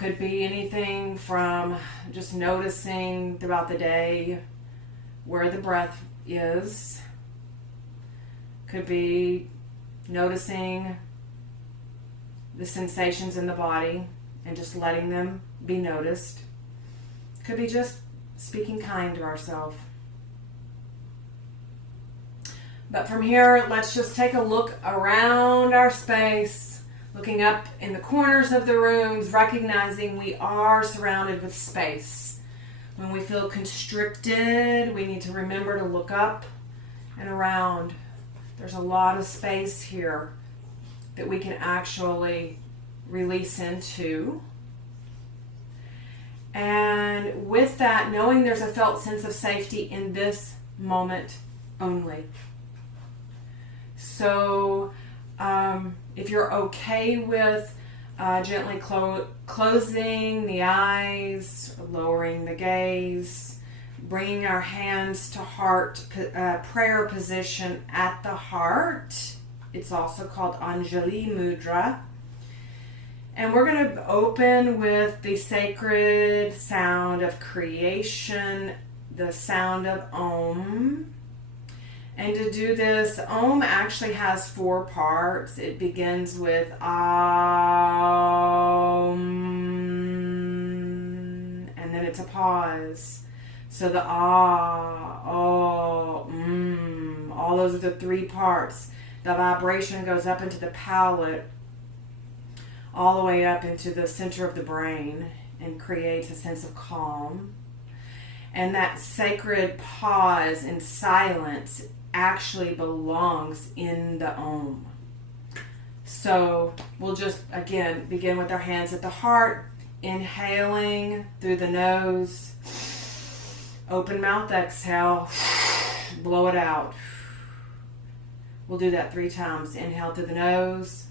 Could be anything from just noticing throughout the day where the breath is. Could be noticing the sensations in the body and just letting them be noticed. Could be just speaking kind to ourselves. But from here, let's just take a look around our space, looking up in the corners of the rooms, recognizing we are surrounded with space. When we feel constricted, we need to remember to look up and around. There's a lot of space here that we can actually release into. And with that, knowing there's a felt sense of safety in this moment only. So if you're okay with gently closing the eyes, lowering the gaze, bringing our hands to heart, prayer position at the heart. It's also called Anjali Mudra. And we're going to open with the sacred sound of creation, the sound of Om. And to do this, Om actually has 4 parts. It begins with Om, and then it's a pause. So the all those are the 3 parts. The vibration goes up into the palate, all the way up into the center of the brain, and creates a sense of calm. And that sacred pause and silence actually belongs in the Om. So we'll just, again, begin with our hands at the heart, inhaling through the nose, open mouth, exhale, blow it out. We'll do that 3 times. Inhale through the nose,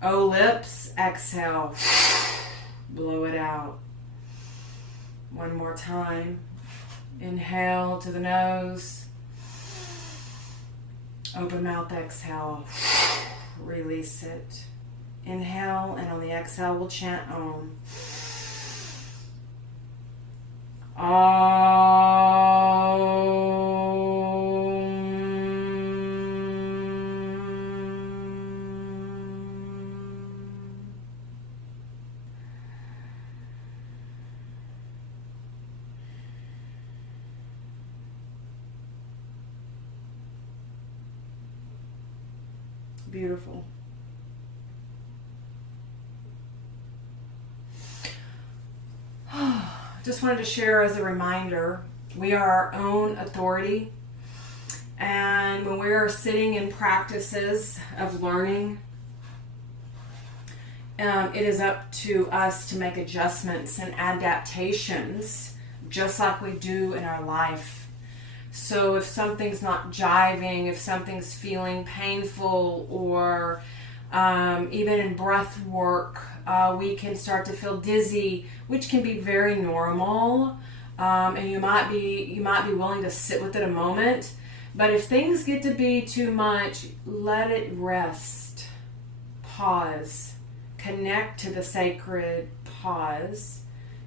O lips, exhale, blow it out. One more time. Inhale to the nose. Open mouth, exhale. Release it. Inhale, and on the exhale, we'll chant Om. Beautiful. Just wanted to share as a reminder, we are our own authority. And when we are sitting in practices of learning, it is up to us to make adjustments and adaptations, just like we do in our life. So if something's not jiving, if something's feeling painful, or even in breath work, we can start to feel dizzy, which can be very normal. And you might be willing to sit with it a moment. But if things get to be too much, let it rest. Pause. Connect to the sacred pause.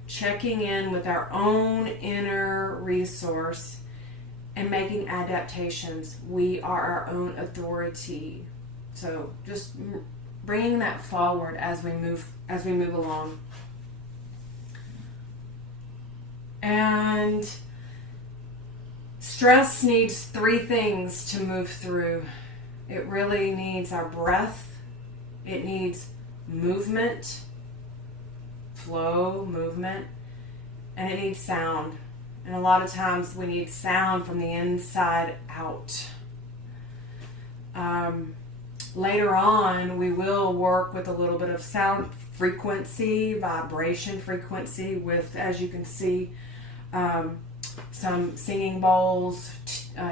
Checking in with our own inner resource and making adaptations. We are our own authority. So just bringing that forward as we move along. And stress needs 3 things to move through. It really needs our breath. It needs movement, flow, movement, and it needs sound. And a lot of times we need sound from the inside out. Later on, we will work with a little bit of sound frequency, vibration frequency with, as you can see, some singing bowls,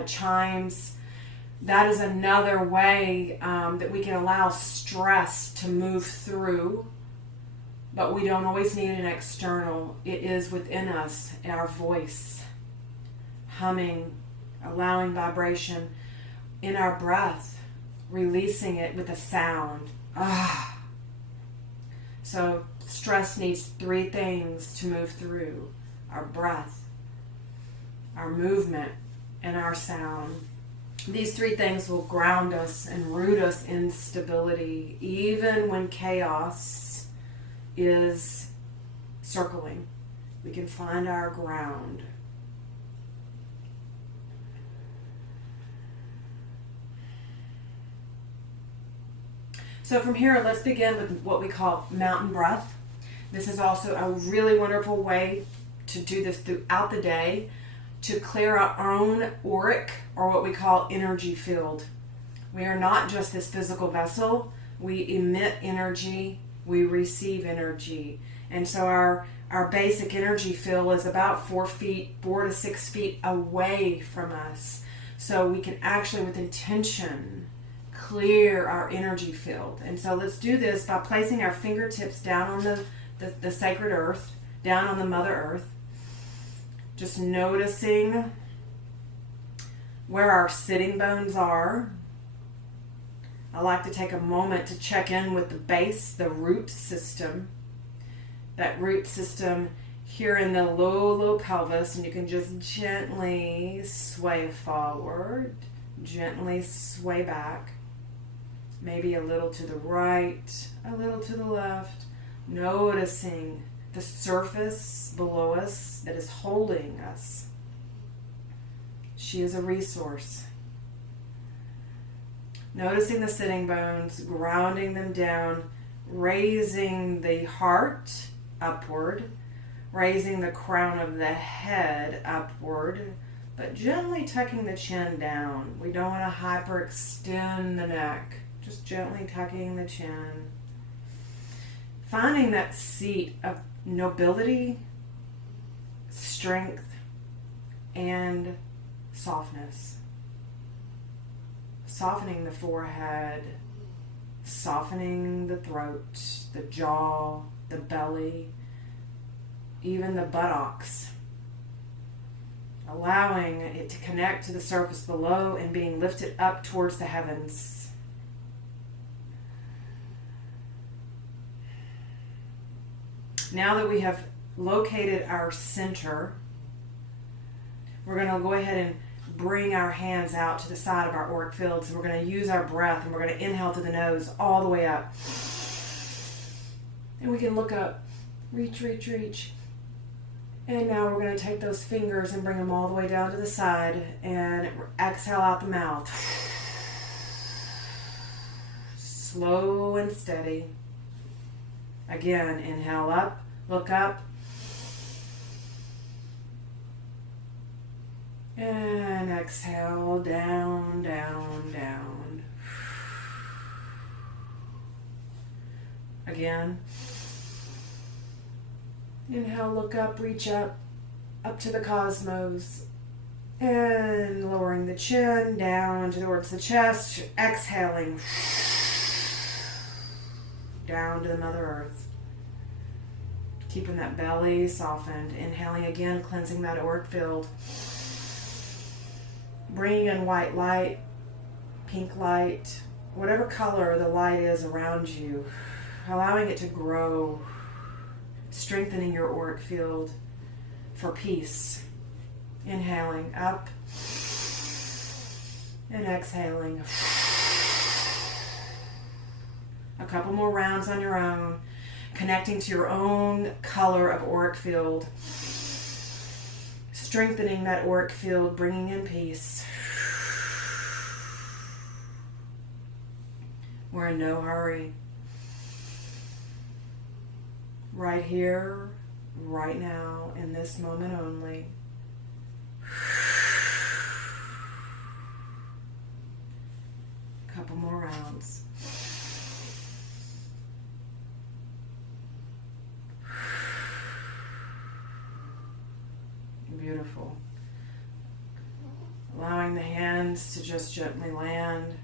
chimes. That is another way that we can allow stress to move through, but we don't always need an external. It is within us, our voice, humming, allowing vibration in our breath, releasing it with a sound. So stress needs 3 things to move through: our breath, our movement, and our sound. These 3 things will ground us and root us in stability, even when chaos is circling. We can find our ground. So from here, let's begin with what we call mountain breath. This is also a really wonderful way to do this throughout the day to clear our own auric, or what we call energy field. We are not just this physical vessel. We emit energy, we receive energy. And so our basic energy field is about 4 to 6 feet away from us. So we can actually, with intention, clear our energy field. And so let's do this by placing our fingertips down on the sacred earth, down on the Mother Earth. Just noticing where our sitting bones are. I like to take a moment to check in with the base, the root system. That root system here in the low pelvis, and you can just gently sway forward, gently sway back, maybe a little to the right, a little to the left, noticing the surface below us that is holding us. She is a resource. Noticing the sitting bones, grounding them down, raising the heart upward, raising the crown of the head upward, but gently tucking the chin down. We don't want to hyperextend the neck, just gently tucking the chin. Finding that seat of nobility, strength, and softness. Softening the forehead, softening the throat, the jaw, the belly, even the buttocks. Allowing it to connect to the surface below and being lifted up towards the heavens. Now that we have located our center, we're going to go ahead and bring our hands out to the side of our auric fields, and we're going to use our breath, and we're going to inhale through the nose all the way up. And we can look up, reach. And now we're going to take those fingers and bring them all the way down to the side and exhale out the mouth. Slow and steady. Again, inhale up, look up. And exhale, down. Again. Inhale, look up, reach up to the cosmos. And lowering the chin down towards the chest. Exhaling. Down to the Mother Earth. Keeping that belly softened. Inhaling again, cleansing that auric field. Bringing in white light, pink light, whatever color the light is around you. Allowing it to grow. Strengthening your auric field for peace. Inhaling up and exhaling. A couple more rounds on your own, connecting to your own color of auric field. Strengthening that auric field, bringing in peace. We're in no hurry. Right here, right now, in this moment only. Couple more rounds. Beautiful. Allowing the hands to just gently land.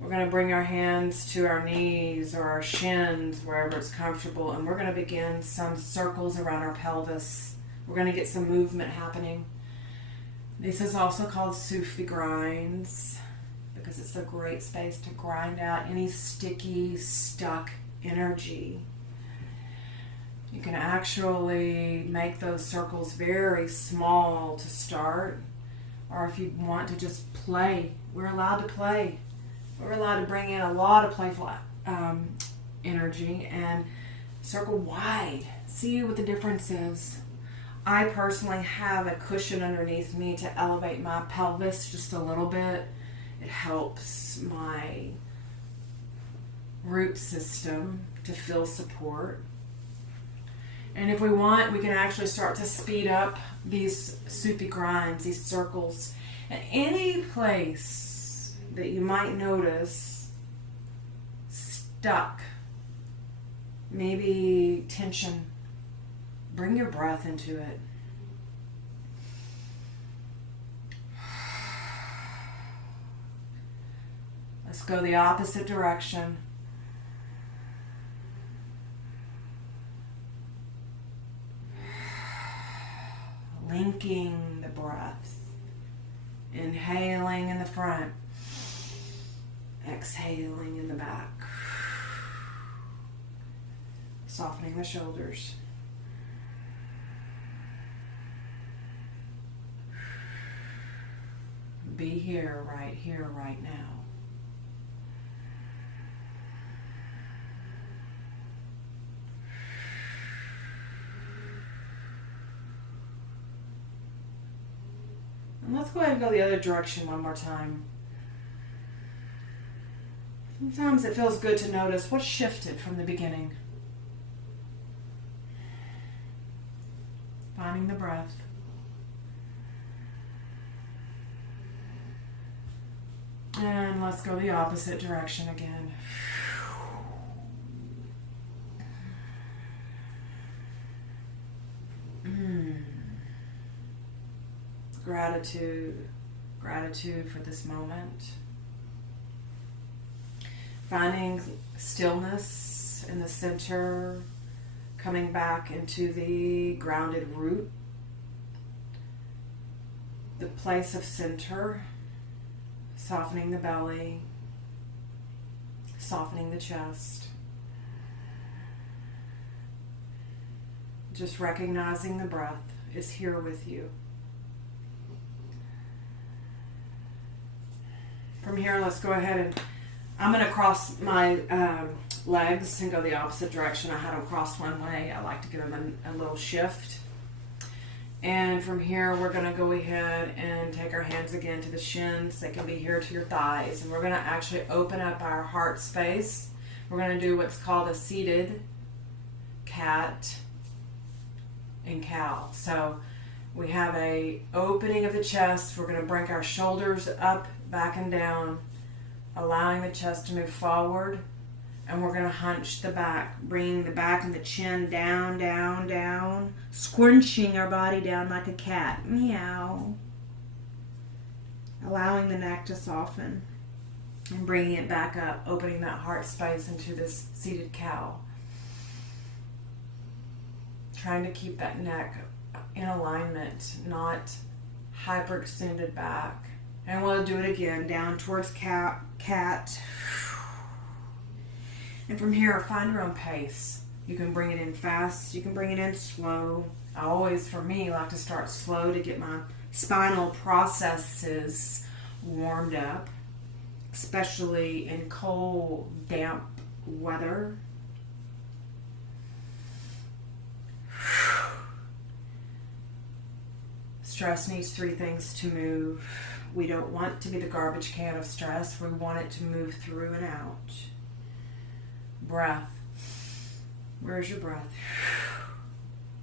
We're going to bring our hands to our knees or our shins, wherever it's comfortable, and we're going to begin some circles around our pelvis. We're going to get some movement happening. This is also called Sufi grinds because it's a great space to grind out any sticky, stuck energy. You can actually make those circles very small to start, or if you want to just play, we're allowed to play. We're allowed to bring in a lot of playful energy and circle wide. See what the difference is. I personally have a cushion underneath me to elevate my pelvis just a little bit. It helps my root system to feel support. And if we want, we can actually start to speed up these soupy grinds, these circles. At any place that you might notice stuck, maybe tension, bring your breath into it. Let's go the opposite direction. Linking the breath. Inhaling in the front. Exhaling in the back. Softening the shoulders. Be here, right now. And let's go ahead and go the other direction one more time. Sometimes it feels good to notice what shifted from the beginning. Finding the breath. And let's go the opposite direction again. Gratitude for this moment. Finding stillness in the center, coming back into the grounded root, the place of center, softening the belly, softening the chest. Just recognizing the breath is here with you. From here, let's go ahead and I'm going to cross my legs and go the opposite direction. I had them crossed one way. I like to give them a little shift. And from here, we're going to go ahead and take our hands again to the shins. They can be here to your thighs. And we're going to actually open up our heart space. We're going to do what's called a seated cat and cow. So we have a opening of the chest. We're going to bring our shoulders up, back and down, allowing the chest to move forward. And we're going to hunch the back, bringing the back and the chin down, down, down, squinching our body down like a cat. Meow. Allowing the neck to soften and bringing it back up, opening that heart space into this seated cow. Trying to keep that neck in alignment, not hyperextended back. And we'll do it again, down towards cat. And from here, find your own pace. You can bring it in fast, you can bring it in slow. I always, for me, like to start slow to get my spinal processes warmed up, especially in cold, damp weather. Stress needs three things to move. We don't want to be the garbage can of stress. We want it to move through and out. Breath. Where's your breath?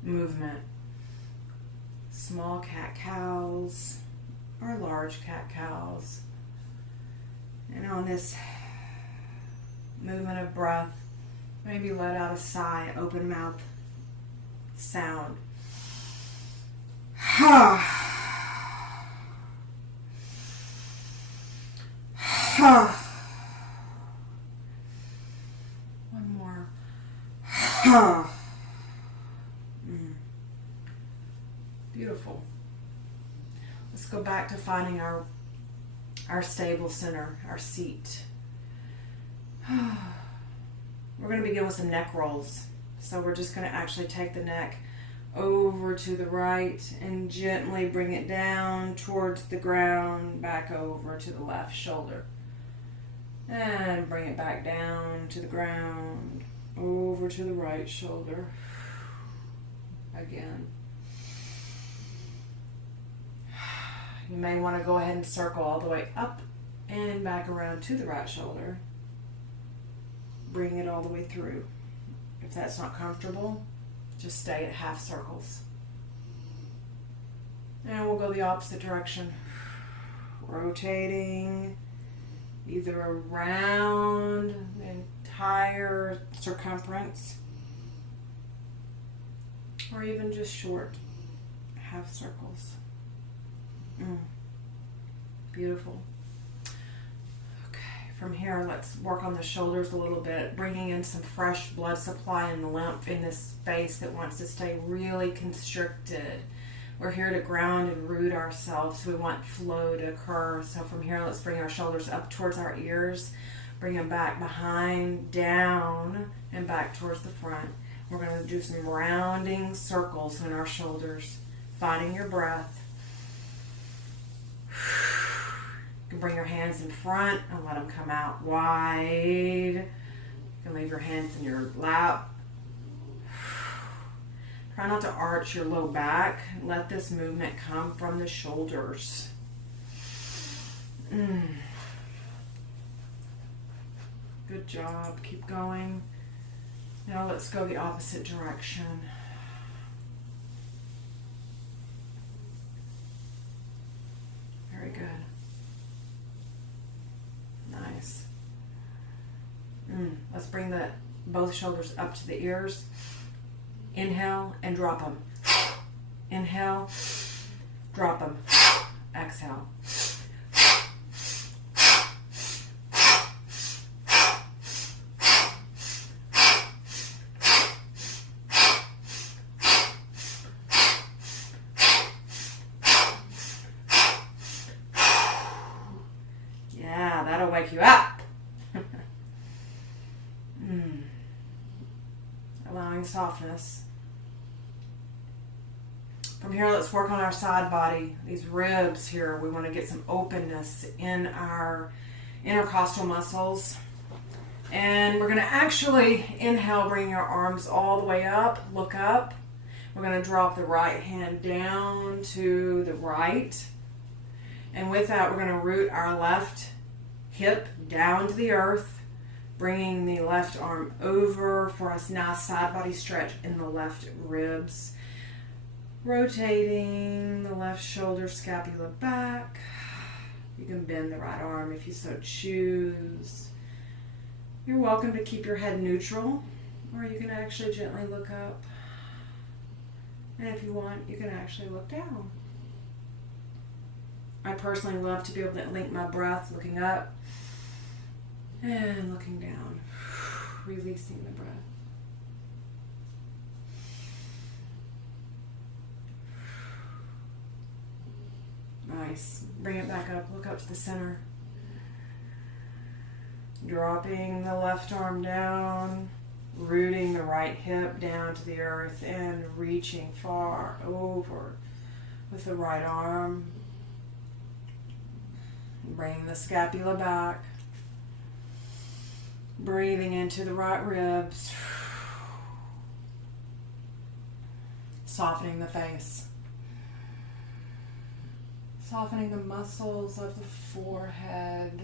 Movement. Small cat-cows or large cat-cows. And on this movement of breath, maybe let out a sigh, open mouth sound. Ha. One more. Beautiful. Let's go back to finding our stable center, our seat. We're going to begin with some neck rolls. So we're just going to actually take the neck over to the right and gently bring it down towards the ground, back over to the left shoulder. And bring it back down to the ground, over to the right shoulder. Again. You may want to go ahead and circle all the way up and back around to the right shoulder. Bring it all the way through. If that's not comfortable, just stay at half circles. And we'll go the opposite direction. Rotating either around the entire circumference or even just short half circles. Beautiful. Okay, from here let's work on the shoulders a little bit, bringing in some fresh blood supply and lymph in this space that wants to stay really constricted. We're here to ground and root ourselves. We want flow to occur. So from here, let's bring our shoulders up towards our ears. Bring them back behind, down, and back towards the front. We're going to do some rounding circles in our shoulders, finding your breath. You can bring your hands in front and let them come out wide. You can leave your hands in your lap. Try not to arch your low back. Let this movement come from the shoulders. Good job. Keep going. Now let's go the opposite direction. Very good. Nice. Let's bring both shoulders up to the ears. Inhale and drop them. Inhale, drop them. Exhale. Yeah, that'll wake you up. Allowing softness. From here, let's work on our side body. These ribs here, we want to get some openness in our intercostal muscles. And we're going to actually inhale, bring your arms all the way up, look up. We're going to drop the right hand down to the right. And with that, we're going to root our left hip down to the earth, bringing the left arm over for a nice side body stretch in the left ribs. Rotating the left shoulder scapula back. You can bend the right arm if you so choose. You're welcome to keep your head neutral, or you can actually gently look up. And if you want, you can actually look down. I personally love to be able to link my breath, looking up and looking down, releasing the breath. Nice. Bring it back up. Look up to the center. Dropping the left arm down, rooting the right hip down to the earth, and reaching far over with the right arm. Bring the scapula back. Breathing into the right ribs. Softening the face. Softening the muscles of the forehead.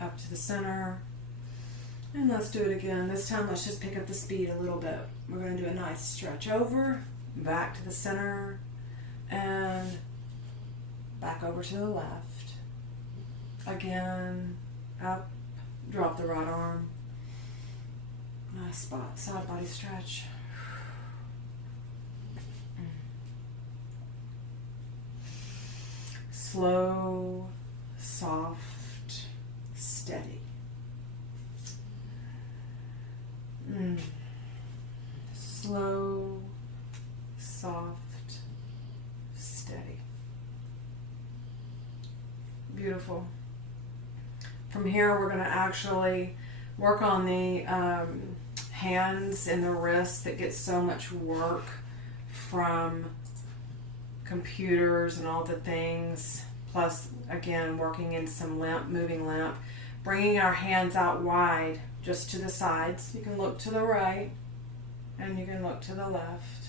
Up to the center. And let's do it again. This time let's just pick up the speed a little bit. We're going to do a nice stretch over, back to the center, and back over to the left. Again, up, drop the right arm. Nice spot, side body stretch. Slow, soft, steady. Slow, soft, Beautiful. From here, we're going to actually work on the hands and the wrists that get so much work from computers and all the things. Plus, again, working in some limp, moving limp. Bringing our hands out wide, just to the sides. You can look to the right and you can look to the left.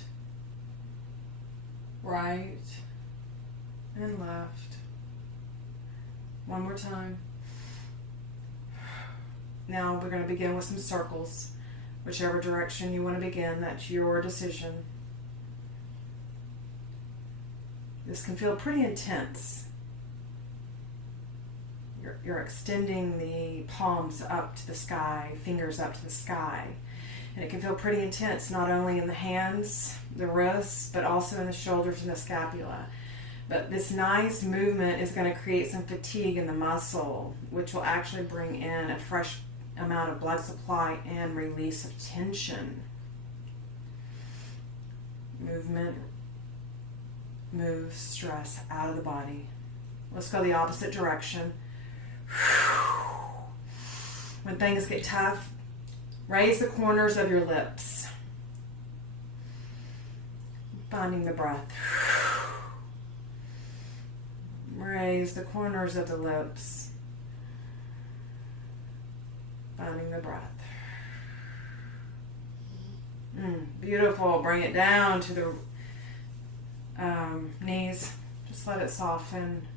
Right and left. One more time. Now we're going to begin with some circles. Whichever direction you want to begin, that's your decision. This can feel pretty intense. You're extending the palms up to the sky, fingers up to the sky. And it can feel pretty intense, not only in the hands, the wrists, but also in the shoulders and the scapula. But this nice movement is going to create some fatigue in the muscle, which will actually bring in a fresh amount of blood supply and release of tension. Movement moves stress out of the body. Let's go the opposite direction. When things get tough, raise the corners of your lips. Finding the breath. Raise the corners of the lips. Finding the breath. Beautiful. Bring it down to the knees. Just let it soften.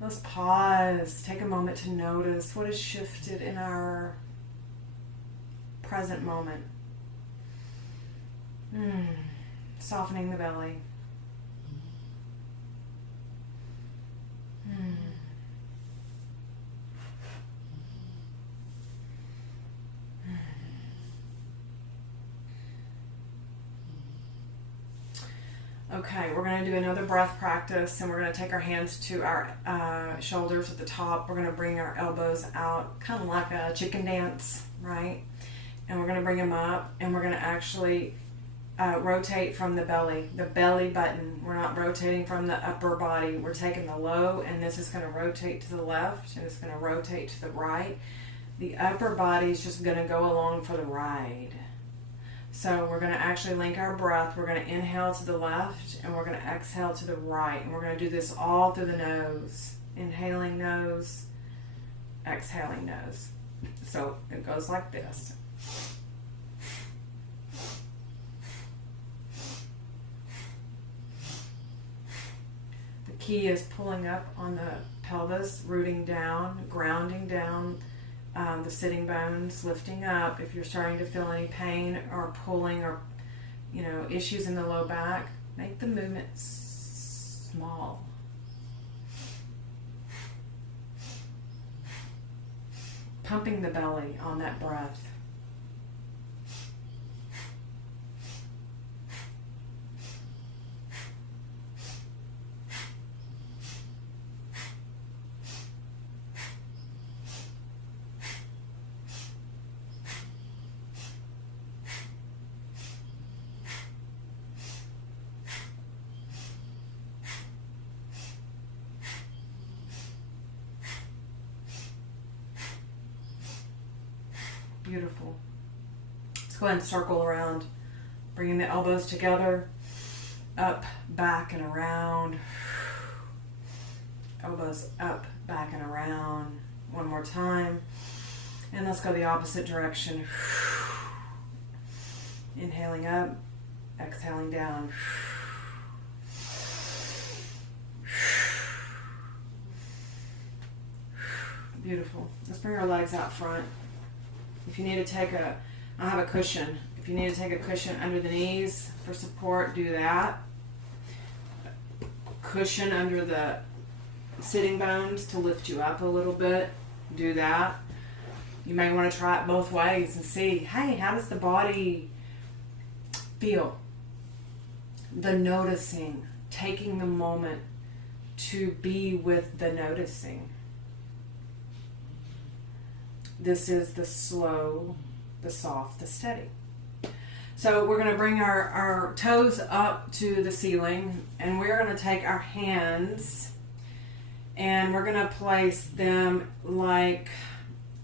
Let's pause. Take a moment to notice what has shifted in our present moment. Softening the belly. Okay, we're going to do another breath practice, and we're going to take our hands to our shoulders at the top. We're going to bring our elbows out, kind of like a chicken dance, right? And we're going to bring them up, and we're going to actually rotate from the belly button. We're not rotating from the upper body. We're taking the low, and this is going to rotate to the left, and it's going to rotate to the right. The upper body is just going to go along for the ride. So we're going to actually link our breath. We're going to inhale to the left, and we're going to exhale to the right. And we're going to do this all through the nose. Inhaling nose, exhaling nose. So it goes like this. The key is pulling up on the pelvis, rooting down, grounding down the sitting bones, lifting up. If you're starting to feel any pain or pulling or issues in the low back, make the movement small. Pumping the belly on that breath. Beautiful. Let's go ahead and circle around, bringing the elbows together, up, back, and around. Elbows up, back, and around. One more time. And let's go the opposite direction. Inhaling up, exhaling down. Beautiful. Let's bring our legs out front. If you need to take I have a cushion. If you need to take a cushion under the knees for support, do that. Cushion under the sitting bones to lift you up a little bit, do that. You may want to try it both ways and see, hey, how does the body feel? The noticing, taking the moment to be with the noticing. This is the slow, the soft, the steady. So we're going to bring our toes up to the ceiling, and we're going to take our hands and we're going to place them like,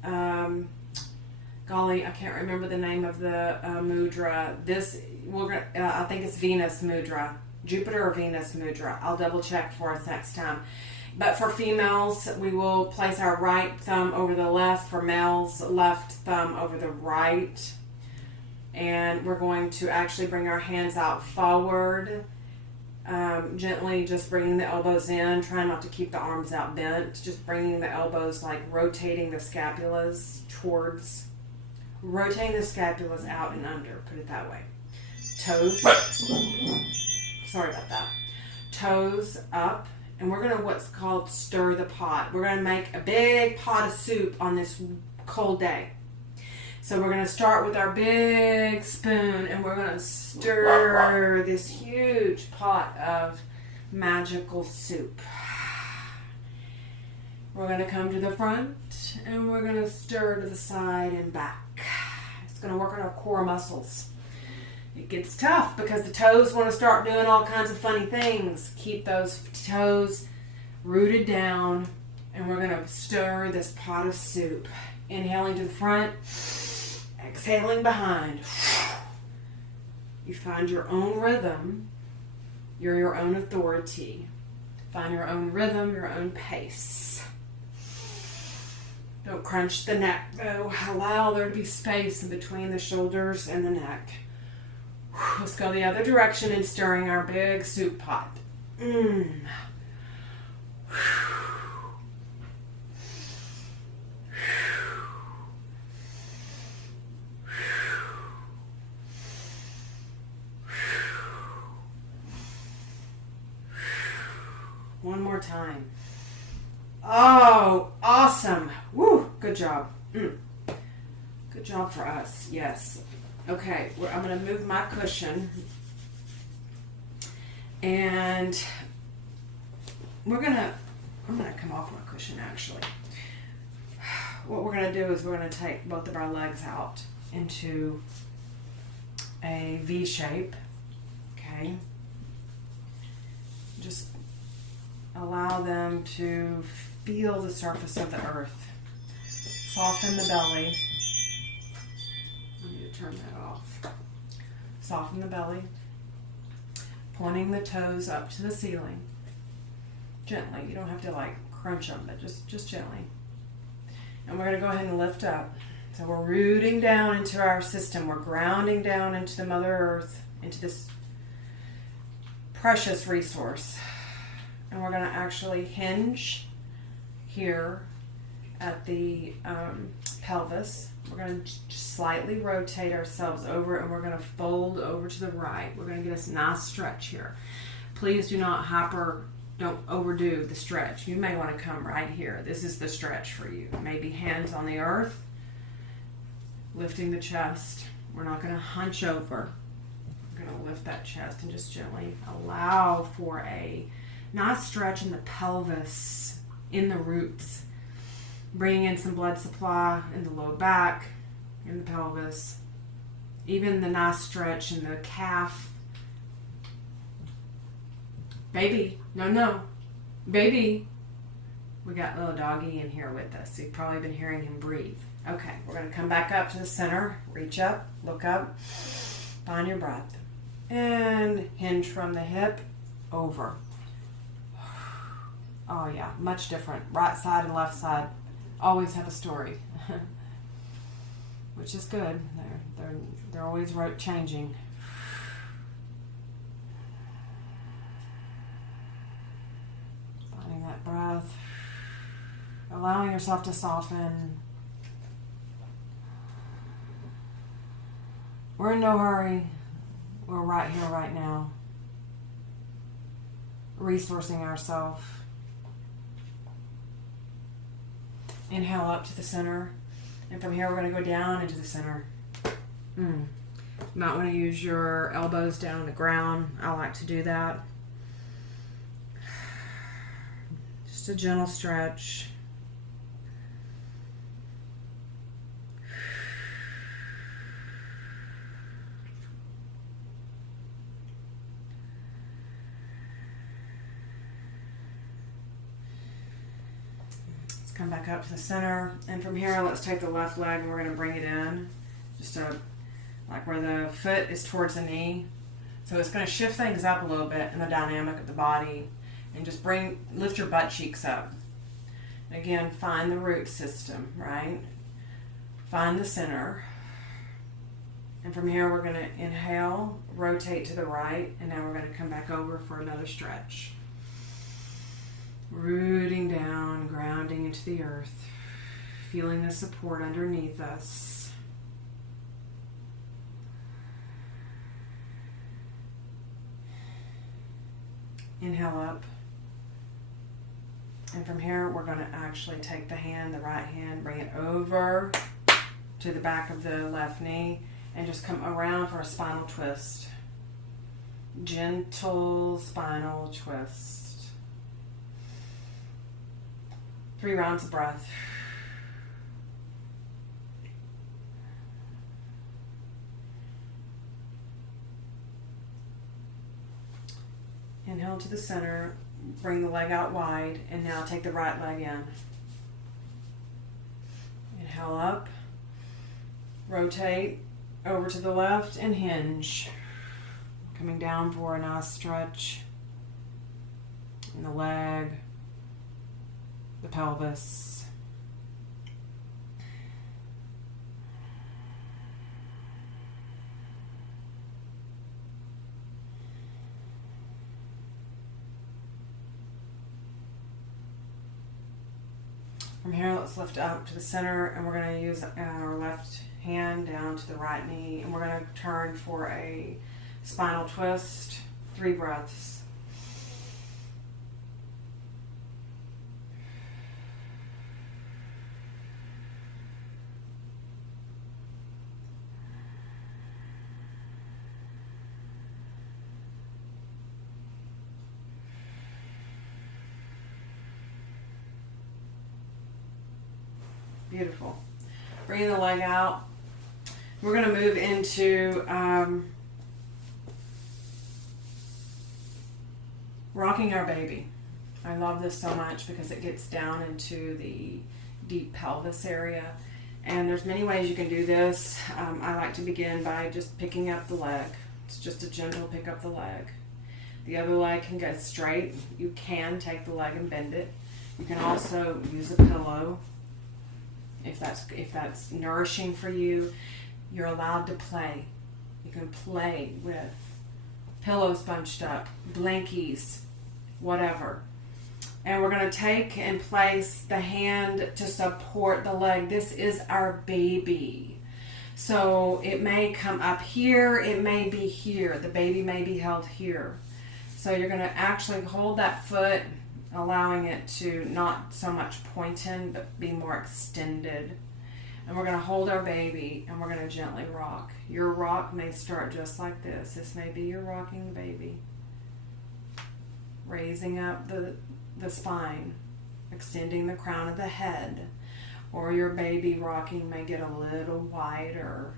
golly, I can't remember the name of the mudra. I think it's Venus mudra, Jupiter or Venus mudra. I'll double check for us next time. But for females, we will place our right thumb over the left. For males, left thumb over the right. And we're going to actually bring our hands out forward, gently just bringing the elbows in, trying not to keep the arms out bent, just bringing the elbows, like rotating the scapulas towards, rotating the scapulas out and under, put it that way. Toes, sorry about that. Toes up, and we're going to what's called stir the pot. We're going to make a big pot of soup on this cold day. So we're going to start with our big spoon, and we're going to stir this huge pot of magical soup. We're going to come to the front, and we're going to stir to the side and back. It's going to work on our core muscles. It gets tough because the toes want to start doing all kinds of funny things. Keep those toes rooted down, and we're going to stir this pot of soup. Inhaling to the front, exhaling behind. You find your own rhythm. You're your own authority. Find your own rhythm, your own pace. Don't crunch the neck, though. Allow there to be space in between the shoulders and the neck. Let's go the other direction in stirring our big soup pot. One more time. Oh, awesome. Woo, good job. Good job for us. Yes. Okay, I'm going to move my cushion. And I'm going to come off my cushion, actually. What we're going to do is we're going to take both of our legs out into a V shape. Okay. Just allow them to feel the surface of the earth. Soften the belly. I need to turn that off. Soften the belly. Pointing the toes up to the ceiling. Gently. You don't have to like crunch them, but just gently. And we're going to go ahead and lift up. So we're rooting down into our system. We're grounding down into the Mother Earth, into this precious resource. And we're going to actually hinge here at the pelvis. We're going to just slightly rotate ourselves over, and we're going to fold over to the right. We're going to get a nice stretch here. Please do not don't overdo the stretch. You may want to come right here. This is the stretch for you. Maybe hands on the earth, lifting the chest. We're not going to hunch over. We're going to lift that chest and just gently allow for a nice stretch in the pelvis, in the roots. Bringing in some blood supply in the low back, in the pelvis. Even the nice stretch in the calf. Baby, no. Baby. We got little doggy in here with us. You've probably been hearing him breathe. Okay, we're going to come back up to the center. Reach up, look up, find your breath. And hinge from the hip over. Oh yeah, much different. Right side and left side always have a story, which is good. They're always changing. Finding that breath, allowing yourself to soften. We're in no hurry. We're right here, right now, resourcing ourselves. Inhale up to the center, and from here we're going to go down into the center. You might want to use your elbows down on the ground. I like to do that. Just a gentle stretch. come back up to the center. And from here, let's take the left leg and we're going to bring it in. Just like where the foot is towards the knee. So it's going to shift things up a little bit in the dynamic of the body. And just lift your butt cheeks up. And again, find the root system, right? Find the center. And from here, we're going to inhale, rotate to the right, and now we're going to come back over for another stretch. Rooting down, grounding into the earth, feeling the support underneath us. Inhale up. And from here, we're going to actually take the right hand, bring it over to the back of the left knee, and just come around for a spinal twist. Gentle spinal twist. 3 rounds of breath. Inhale to the center, bring the leg out wide, and now take the right leg in. Inhale up, rotate over to the left and hinge. Coming down for a nice stretch in the leg, the pelvis. From here, let's lift up to the center, and we're going to use our left hand down to the right knee, and we're going to turn for a spinal twist. 3 breaths. Beautiful. Bringing the leg out. We're going to move into rocking our baby. I love this so much because it gets down into the deep pelvis area. And there's many ways you can do this. I like to begin by just picking up the leg. It's just a gentle pick up the leg. The other leg can go straight. You can take the leg and bend it. You can also use a pillow. If that's nourishing for you, you're allowed to play. You can play with pillows bunched up, blankies, whatever. And we're going to take and place the hand to support the leg. This is our baby. So it may come up here, it may be here. The baby may be held here. So you're going to actually hold that foot, allowing it to not so much point in, but be more extended. And we're going to hold our baby, and we're going to gently rock. Your rock may start just like this. This may be your rocking baby. Raising up the spine, extending the crown of the head, or your baby rocking may get a little wider.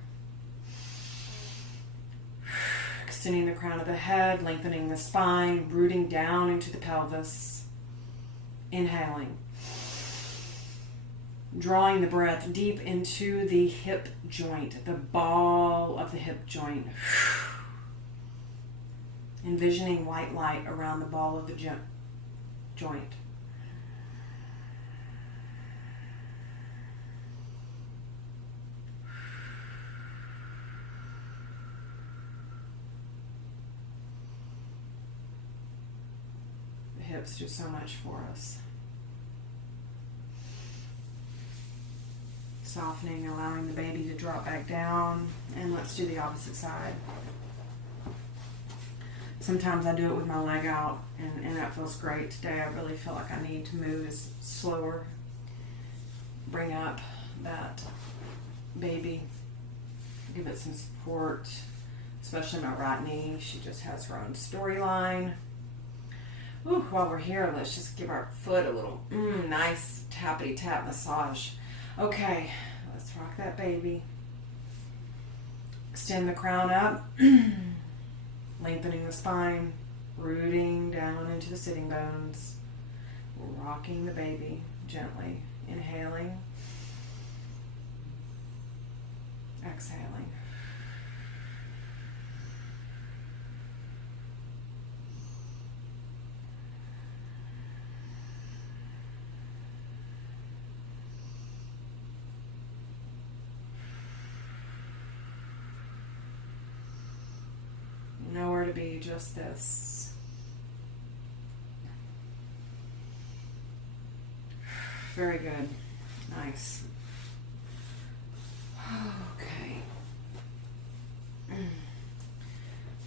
Extending the crown of the head, lengthening the spine, rooting down into the pelvis. Inhaling. Drawing the breath deep into the hip joint, the ball of the hip joint. Envisioning white light around the ball of the joint. The hips do so much for us. Softening, allowing the baby to drop back down. And let's do the opposite side. Sometimes I do it with my leg out, and that feels great. Today I really feel like I need to move slower. Bring up that baby. Give it some support, especially my right knee. She just has her own storyline. Ooh, while we're here, let's just give our foot a little nice tappity tap massage. Okay, let's rock that baby. Extend the crown up, lengthening the spine, rooting down into the sitting bones, rocking the baby gently. Inhaling. Exhaling. Nowhere to be, just this. Very good. Nice. Okay.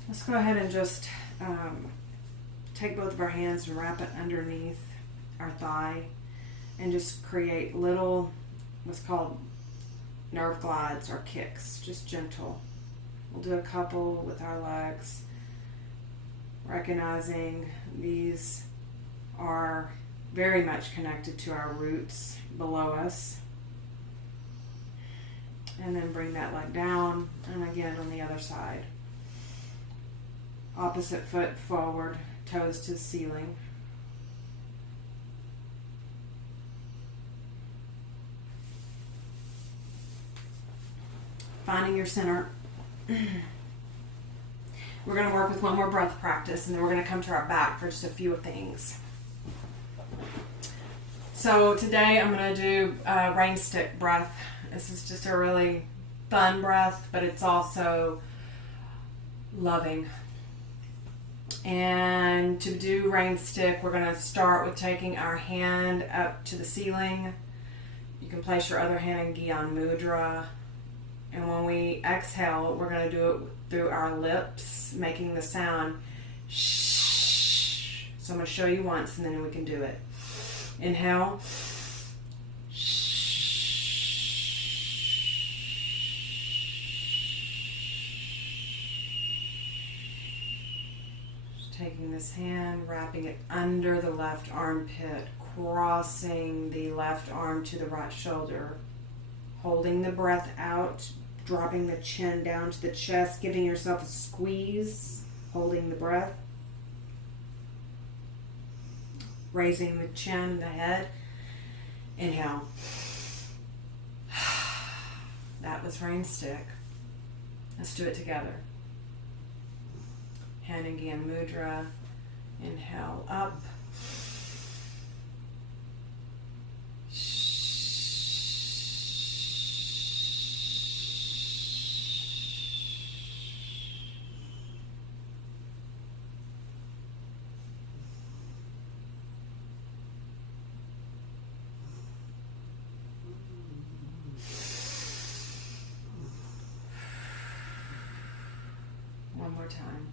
Let's go ahead and just take both of our hands and wrap it underneath our thigh and just create little, what's called nerve glides or kicks, just gentle. We'll do a couple with our legs, recognizing these are very much connected to our roots below us. And then bring that leg down, and again on the other side. Opposite foot forward, toes to the ceiling. Finding your center. We're going to work with one more breath practice, and then we're going to come to our back for just a few things. So today I'm going to do rain stick breath. This is just a really fun breath, but it's also loving. And to do rain stick, we're going to start with taking our hand up to the ceiling. You can place your other hand in Gyan Mudra. And when we exhale, we're going to do it through our lips, making the sound shh. So I'm going to show you once, and then we can do it. Inhale. Taking this hand, wrapping it under the left armpit, crossing the left arm to the right shoulder, holding the breath out, dropping the chin down to the chest, giving yourself a squeeze, holding the breath, raising the chin, the head. Inhale. That was rain stick. Let's do it together. Hand in Gyan Mudra. Inhale up. One more time.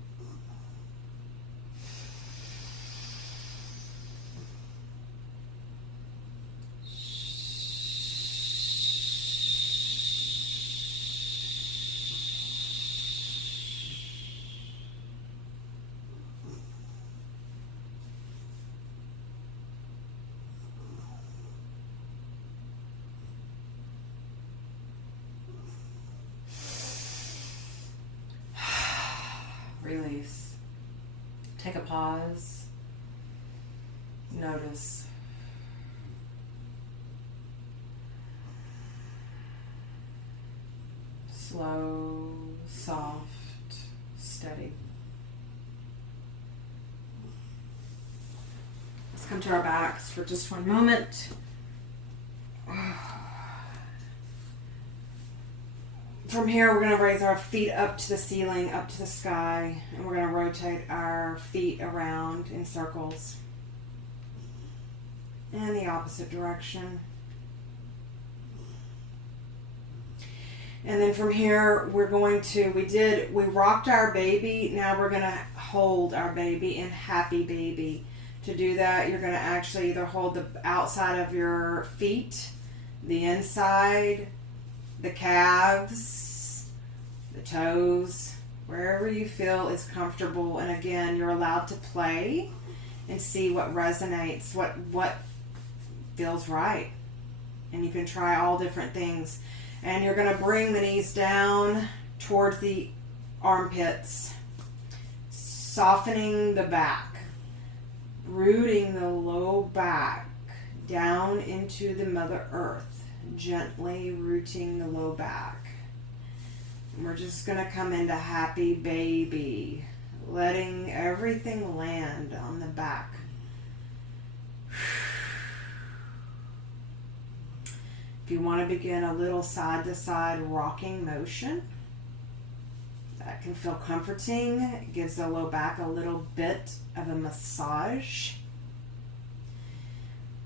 Release. Take a pause. Notice. Slow, soft, steady. Let's come to our backs for just one moment. From here, we're going to raise our feet up to the ceiling, up to the sky, and we're going to rotate our feet around in circles. And the opposite direction. And then from here, we're going to, we rocked our baby, now we're going to hold our baby in happy baby. To do that, you're going to actually either hold the outside of your feet, the inside, the calves, the toes, wherever you feel is comfortable. And again, you're allowed to play and see what resonates, what feels right. And you can try all different things. And you're going to bring the knees down towards the armpits, softening the back, rooting the low back, down into the Mother Earth, gently rooting the low back. And we're just going to come into happy baby, letting everything land on the back. If you want to begin a little side-to-side rocking motion, that can feel comforting. It gives the low back a little bit of a massage.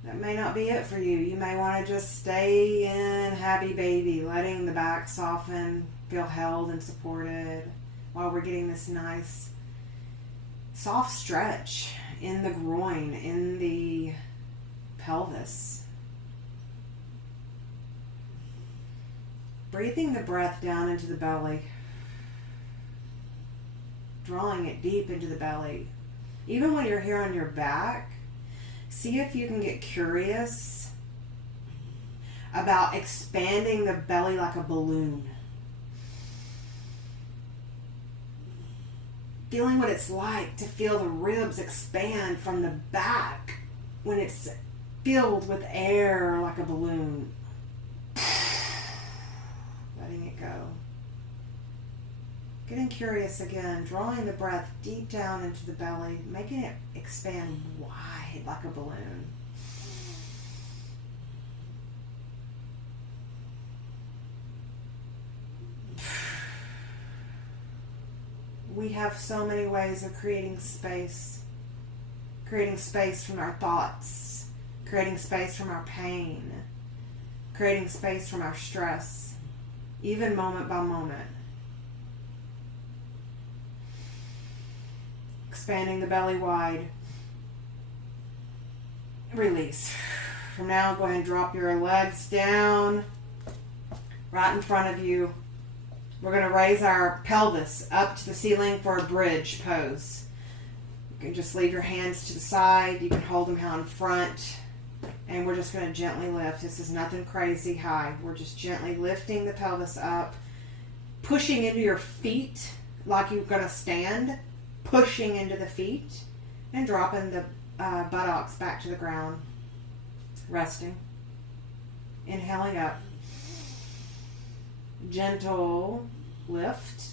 That may not be it for you. You may want to just stay in happy baby, letting the back soften, feel held and supported while we're getting this nice soft stretch in the groin, in the pelvis. Breathing the breath down into the belly, drawing it deep into the belly. Even when you're here on your back, see if you can get curious about expanding the belly like a balloon. Feeling what it's like to feel the ribs expand from the back when it's filled with air like a balloon. Letting it go. Getting curious again, drawing the breath deep down into the belly, making it expand wide like a balloon. We have so many ways of creating space from our thoughts, creating space from our pain, creating space from our stress, even moment by moment. Expanding the belly wide. Release. From now, go ahead and drop your legs down right in front of you. We're going to raise our pelvis up to the ceiling for a bridge pose. You can just leave your hands to the side. You can hold them out in front. And we're just going to gently lift. This is nothing crazy high. We're just gently lifting the pelvis up, pushing into your feet like you're going to stand, pushing into the feet, and dropping the buttocks back to the ground. Resting. Inhaling up. Gentle lift.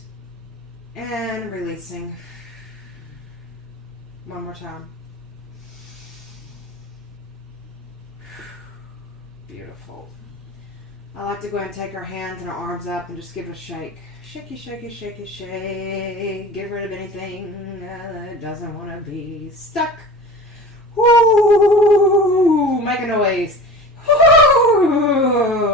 And releasing. One more time. Beautiful. I like to go ahead and take our hands and our arms up and just give it a shake. Shaky, shaky, shaky, shake. Get rid of anything that doesn't want to be stuck. Woo! Make a noise. Woo!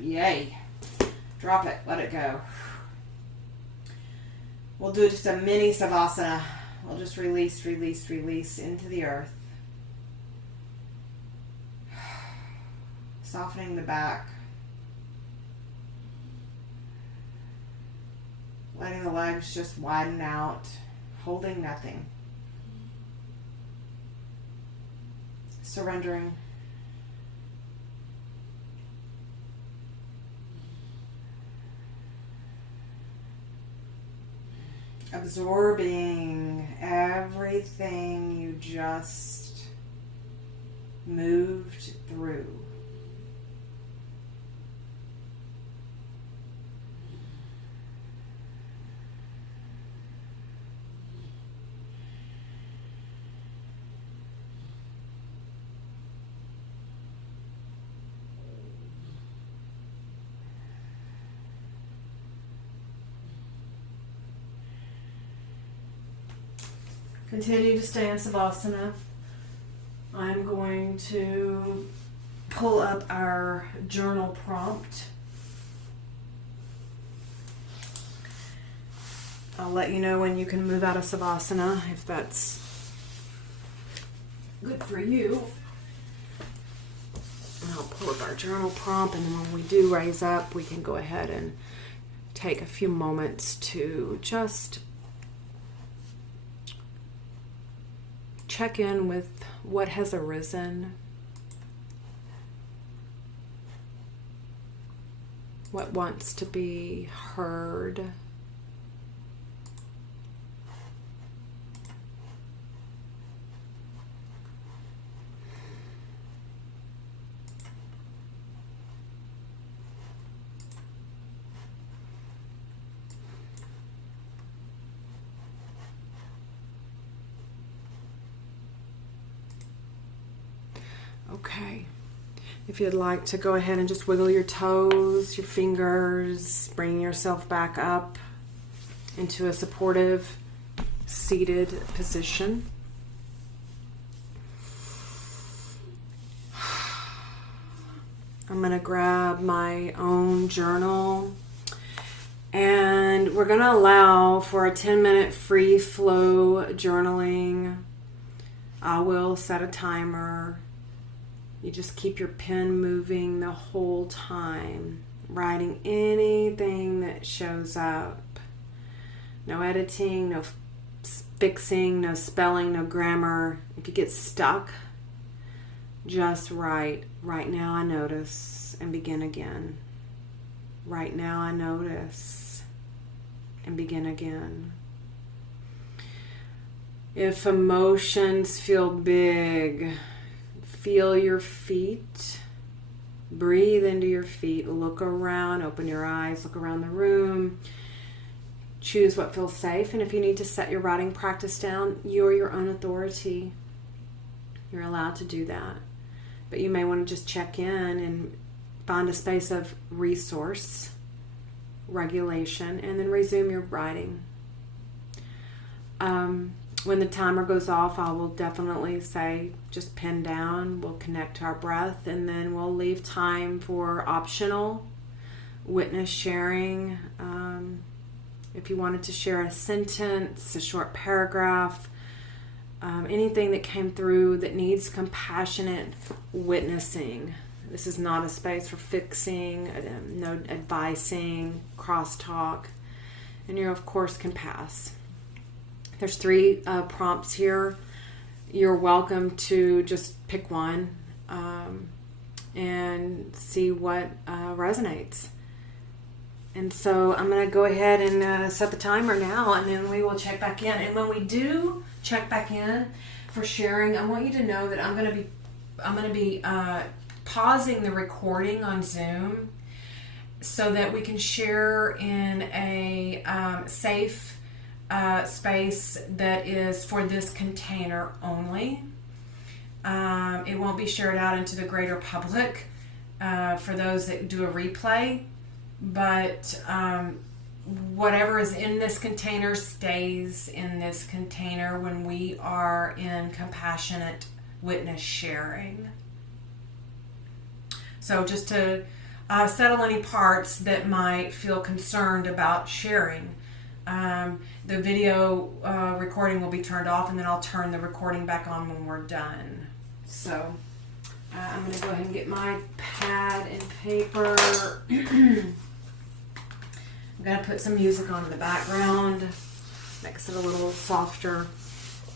Yay. Drop it. Let it go. We'll do just a mini Savasana. We'll just release, release, release into the earth. Softening the back. Letting the legs just widen out. Holding nothing. Surrendering. Absorbing everything you just moved through. Continue to stay in Savasana. I'm going to pull up our journal prompt. I'll let you know when you can move out of Savasana if that's good for you. And I'll pull up our journal prompt, and then when we do raise up, we can go ahead and take a few moments to just check in with what has arisen. what wants to be heard. Okay. If you'd like to go ahead and just wiggle your toes, your fingers, bring yourself back up into a supportive seated position. I'm going to grab my own journal, and we're going to allow for a 10-minute free flow journaling. I will set a timer. You just keep your pen moving the whole time, writing anything that shows up. No editing, no fixing, no spelling, no grammar. If you get stuck, just write. Right now I notice, and begin again. Right now I notice, and begin again. If emotions feel big, feel your feet. Breathe into your feet. Look around. Open your eyes. Look around the room. Choose what feels safe. And if you need to set your writing practice down, you're your own authority. You're allowed to do that. But you may want to just check in and find a space of resource, regulation, and then resume your writing. When the timer goes off, I will definitely say just pen down. We'll connect to our breath, and then we'll leave time for optional witness sharing. If you wanted to share a sentence, a short paragraph, anything that came through that needs compassionate witnessing. This is not a space for fixing, no advising, crosstalk, and you, of course, can pass. There's 3 prompts here. You're welcome to just pick one and see what resonates. And so I'm going to go ahead and set the timer now, and then we will check back in. And when we do check back in for sharing, I want you to know that I'm going to be pausing the recording on Zoom so that we can share in a safe space that is for this container only. It won't be shared out into the greater public for those that do a replay, but whatever is in this container stays in this container when we are in compassionate witness sharing. So just to settle any parts that might feel concerned about sharing, the video recording will be turned off, and then I'll turn the recording back on when we're done. So I'm going to go ahead and get my pad and paper. I'm going to put some music on in the background, makes it a little softer,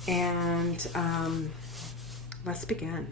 and let's begin.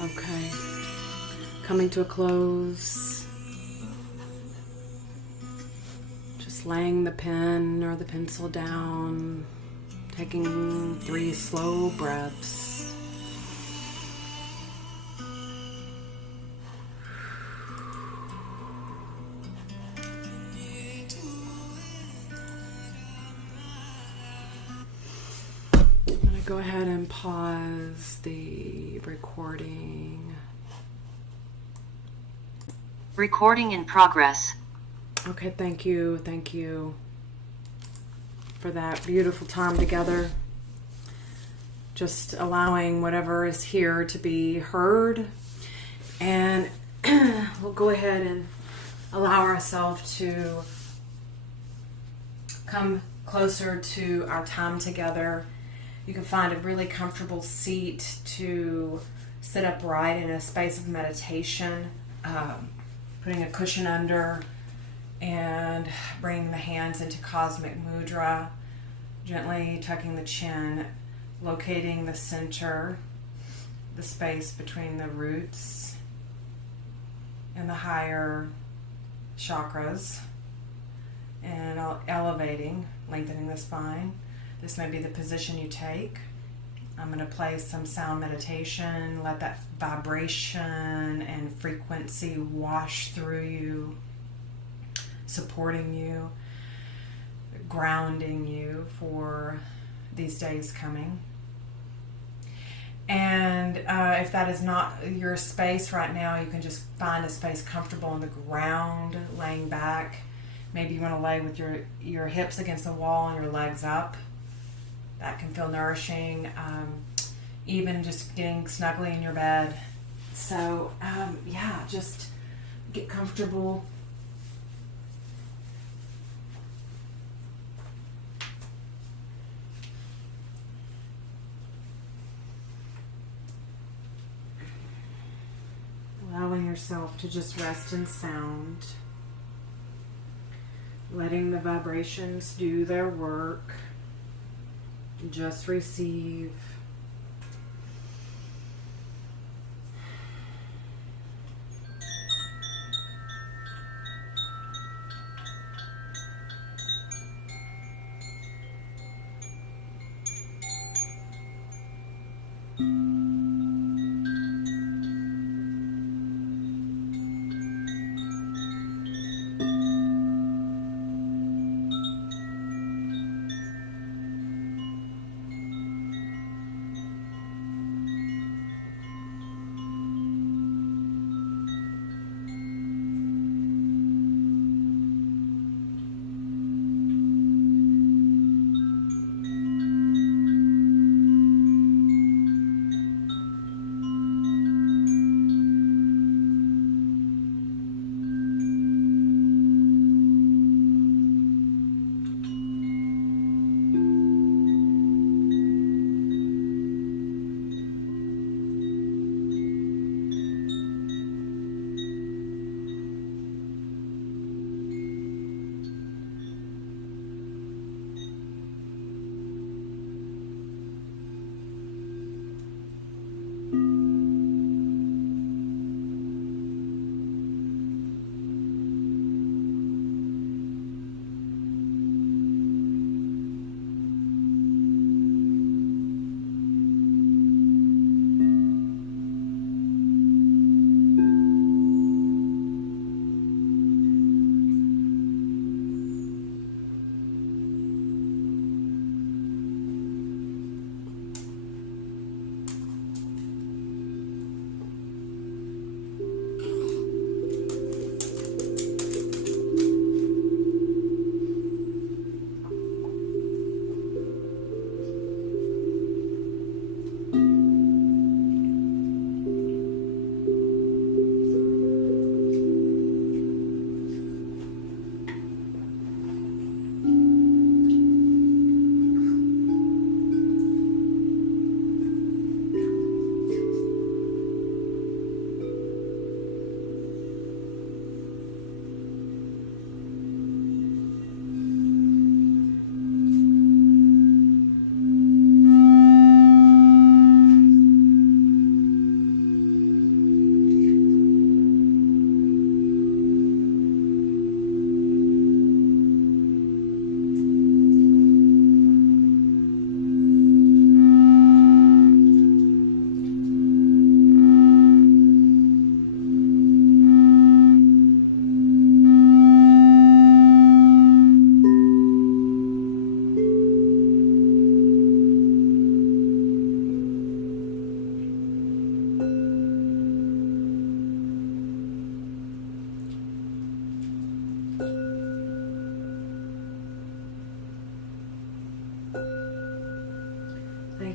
Okay, coming to a close. Just laying the pen or the pencil down, taking 3 slow breaths. I'm going to go ahead and pause the recording. Recording in progress. Okay, thank you for that beautiful time together. Just allowing whatever is here to be heard. And we'll go ahead and allow ourselves to come closer to our time together. You can find a really comfortable seat to sit upright in a space of meditation, putting a cushion under and bringing the hands into cosmic mudra, gently tucking the chin, locating the center, the space between the roots and the higher chakras, and elevating, lengthening the spine. This may be the position you take. I'm going to play some sound meditation, let that vibration and frequency wash through you, supporting you, grounding you for these days coming. And if that is not your space right now, you can just find a space comfortable on the ground, laying back. Maybe you want to lay with your hips against the wall and your legs up. That can feel nourishing. Even just getting snugly in your bed. So, just get comfortable. Allowing yourself to just rest in sound. Letting the vibrations do their work. Just receive.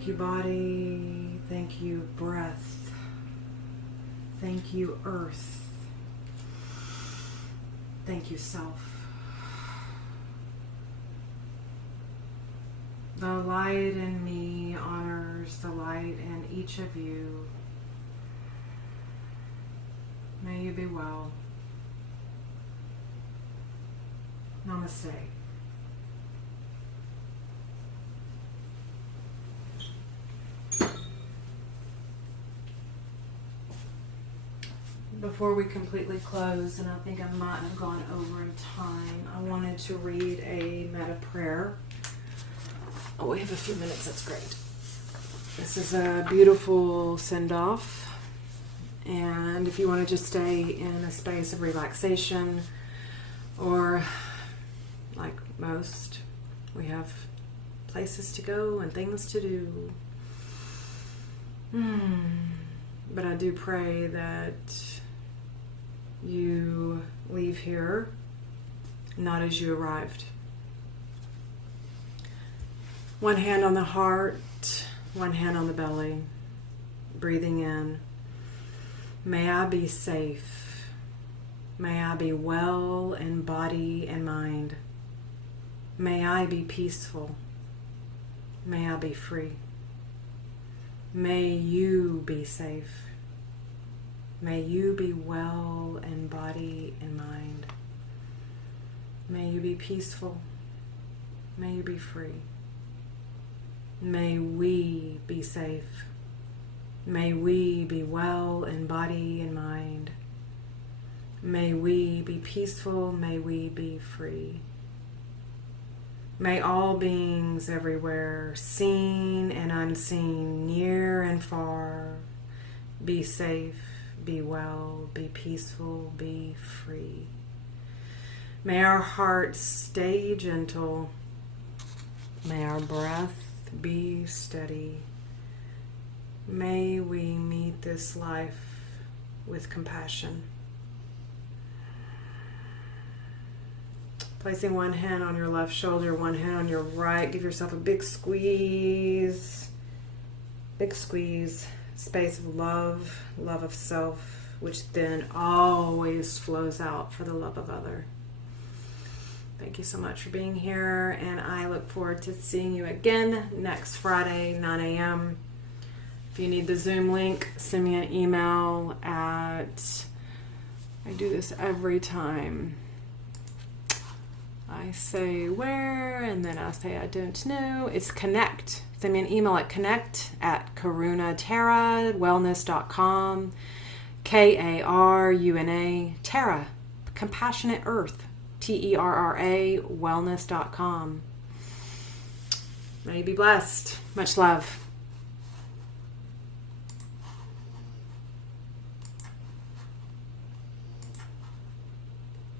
Thank you, body. Thank you, breath. Thank you, earth. Thank you, self. The light in me honors the light in each of you. May you be well. Namaste. Before we completely close, and I think I might have gone over in time, I wanted to read a metta prayer. Oh, we have a few minutes, that's great. This is a beautiful send-off, and if you want to just stay in a space of relaxation, or like most, we have places to go and things to do. But I do pray that you leave here not as you arrived. One hand on the heart, one hand on the belly, breathing in. May I be safe. May I be well in body and mind. May I be peaceful. May I be free. May you be safe. May you be well in body and mind. May you be peaceful. May you be free. May we be safe. May we be well in body and mind. May we be peaceful. May we be free. May all beings everywhere, seen and unseen, near and far, be safe, be well, be peaceful, be free. May our hearts stay gentle. May our breath be steady. May we meet this life with compassion. Placing one hand on your left shoulder, one hand on your right. Give yourself a big squeeze. Big squeeze. Space of love, love of self, which then always flows out for the love of other. Thank you so much for being here, and I look forward to seeing you again next Friday, 9 a.m. If you need the Zoom link, send me an email at, I do this every time. I say where, and then I say I don't know. It's connect. Send me an email at connect@karuna-terra-wellness.com. Karuna, Terra, Compassionate Earth, TERRA, wellness.com. May you be blessed. Much love.